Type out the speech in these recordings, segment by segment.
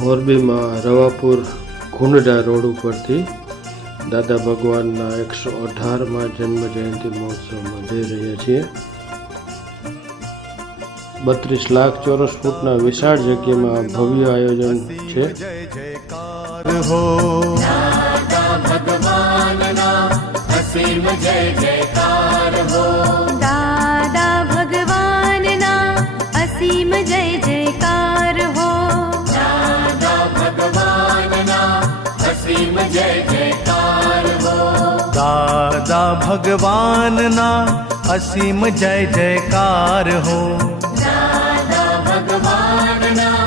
મોરબીમાં રવાપુર ગુંડડા રોડ ઉપરથી દાદા ભગવાનના 118માં જન્મ જયંતિ મહોત્સવમાં જઈ રહ્યા છીએ। 32 લાખ ચોરસ ફૂટના વિશાળ જગ્યામાં ભવ્ય આયોજન છે। દાદા ભગવાનના અસીમ જય જયકાર હો, દાદા ભગવાનના અસીમ જય જયકાર હો, દાદા ભગવાનના અસીમ જય જયકાર હો, દાદા ભગવાનના અસીમ જય જયકાર હો, દાદા ભગવાનના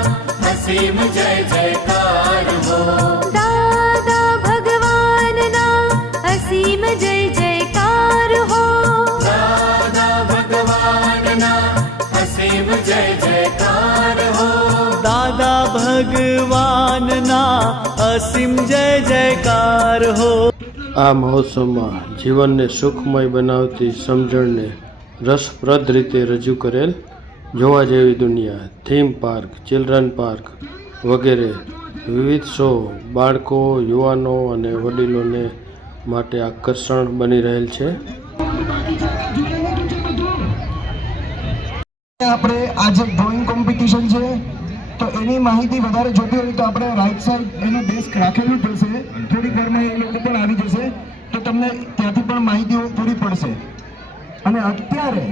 અસીમ જય જયકાર હો, દાદા ભગવાનના અસીમ જય જયકાર હો, દાદા ભગવાનના અસીમ જય જયકાર હો, દાદા ભગવાનના અસીમ જય જયકાર હો। આ મહોત્સવમાં જીવનને સુખમય બનાવતી સમજણને રસપ્રદ રીતે રજૂ કરેલ, જોવા જેવી દુનિયા, થીમ પાર્ક, ચિલ્ડ્રન પાર્ક વગેરે વિવિધ શો બાળકો, યુવાનો અને વડીલોને માટે આકર્ષણ બની રહેલ છે। આપણે આજે ડ્રોઈંગ કોમ્પિટિશન છે, તો એની માહિતી વધારે જોતી હોય તો આપણે રાઈટ સાઈડ એનું ડેસ્ક રાખેલું જ હશે, થોડીક વારમાં એ લોકો પણ આવી જશે, તો તમને ત્યાંથી પણ માહિતી પૂરી પડશે। અને અત્યારે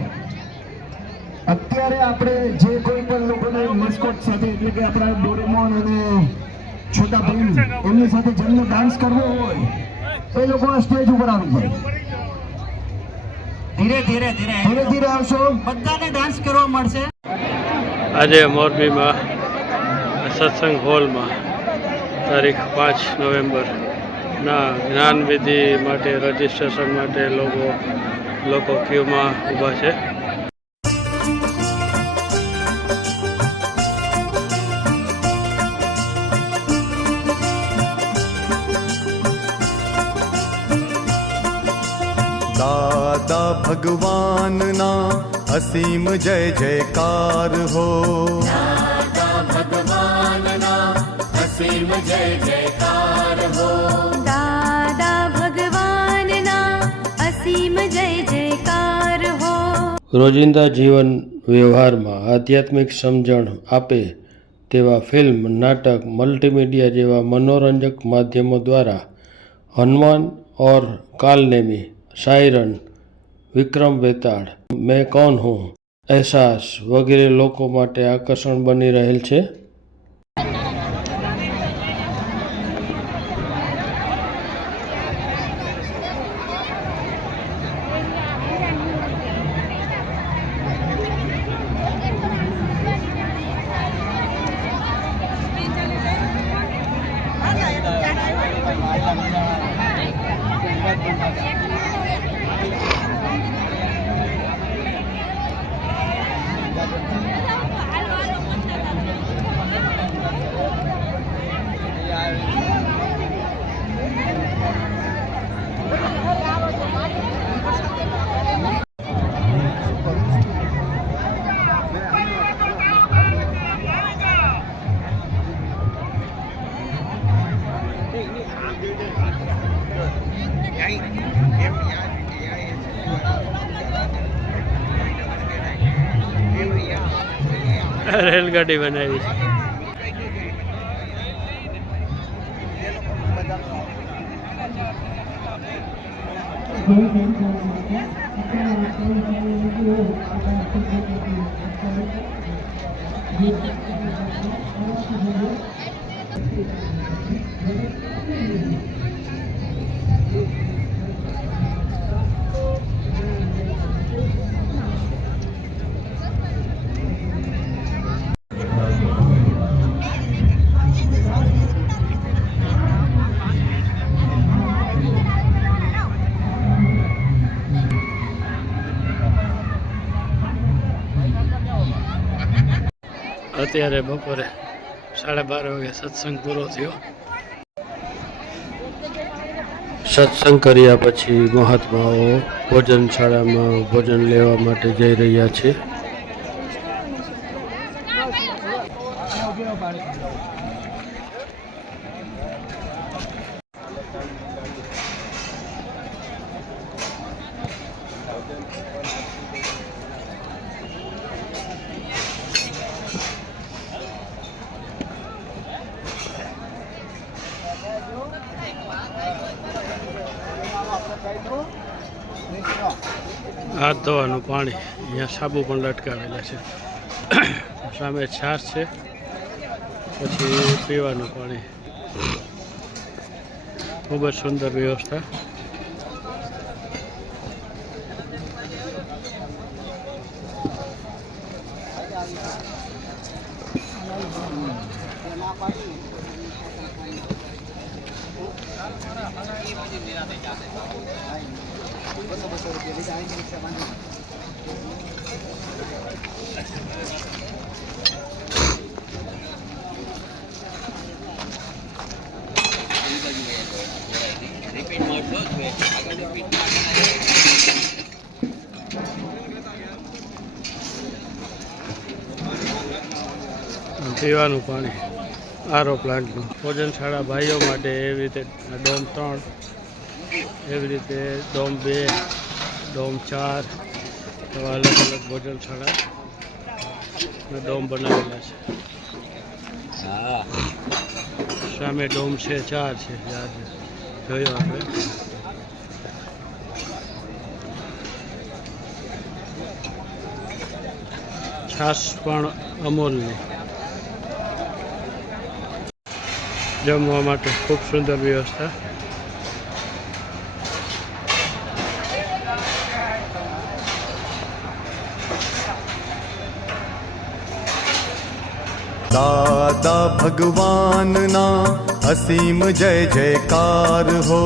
આપણે જે કોઈ પણ લોકોને મસ્કોટ સાથે એટલે કે આપણા ડોરેમોન અને છોટા ભીમ એમની સાથે જેમને ડાન્સ કરવો હોય તો એ લોકો આ સ્ટેજ ઉપર આવી જાય। ધીરે ધીરે આવશો, બધાને ડાન્સ કરવા મળશે। આજે મોરબીમાં સત્સંગ હોલમાં તારીખ 5 નવેમ્બરના જ્ઞાનવિધિ માટે રજીસ્ટ્રેશન માટે લોકો ક્યુમાં ઊભા છે। દાદા ભગવાનના અસીમ જય જયકાર હો, દાદા ભગવાનના અસીમ જય જયકાર હો, દાદા ભગવાનના અસીમ જય જયકાર હો। રોજિંદા જીવન વ્યવહારમાં આધ્યાત્મિક સમજણ આપે તેવા ફિલ્મ, નાટક, મલ્ટીમીડિયા જેવા મનોરંજક માધ્યમો દ્વારા હનુમાન और कालनेमी, शायरन, विक्रम बेताड़, मैं कौन हूँ, एहसास वगैरह लोको माटे आकर्षण बनी रहेल छे। રેલગાડી બનાવી છે। અત્યારે બપોરે 12:30 વાગે સત્સંગ પૂરો થયો। સત્સંગ કર્યા પછી મહાત્માઓ ભોજનશાળામાં ભોજન લેવા માટે જઈ રહ્યા છે। હાથ ધોવાનું પાણી, અહીંયા સાબુ પણ લટકાવેલા છે. સામે છાશ છે, પછી પીવાનું પાણી. ખૂબ જ સુંદર વ્યવસ્થા. પીવાનું પાણી આરો પ્લાન્ટનું. ભોજનશાળા ભાઈઓ માટે એવી રીતે ડોમ 3, એવી રીતે ડોમ 2, ડોમ 4 એવા અલગ અલગ ભોજનશાળા ડોમ બનાવેલા છે. સામે ડોમ છે 4 છે, જોયો આપણે. છાશ પણ અમૂલની. જમવા માટે ખૂબ સુંદર વ્યવસ્થા. દાદા ભગવાનના અસીમ જય જયકાર હો.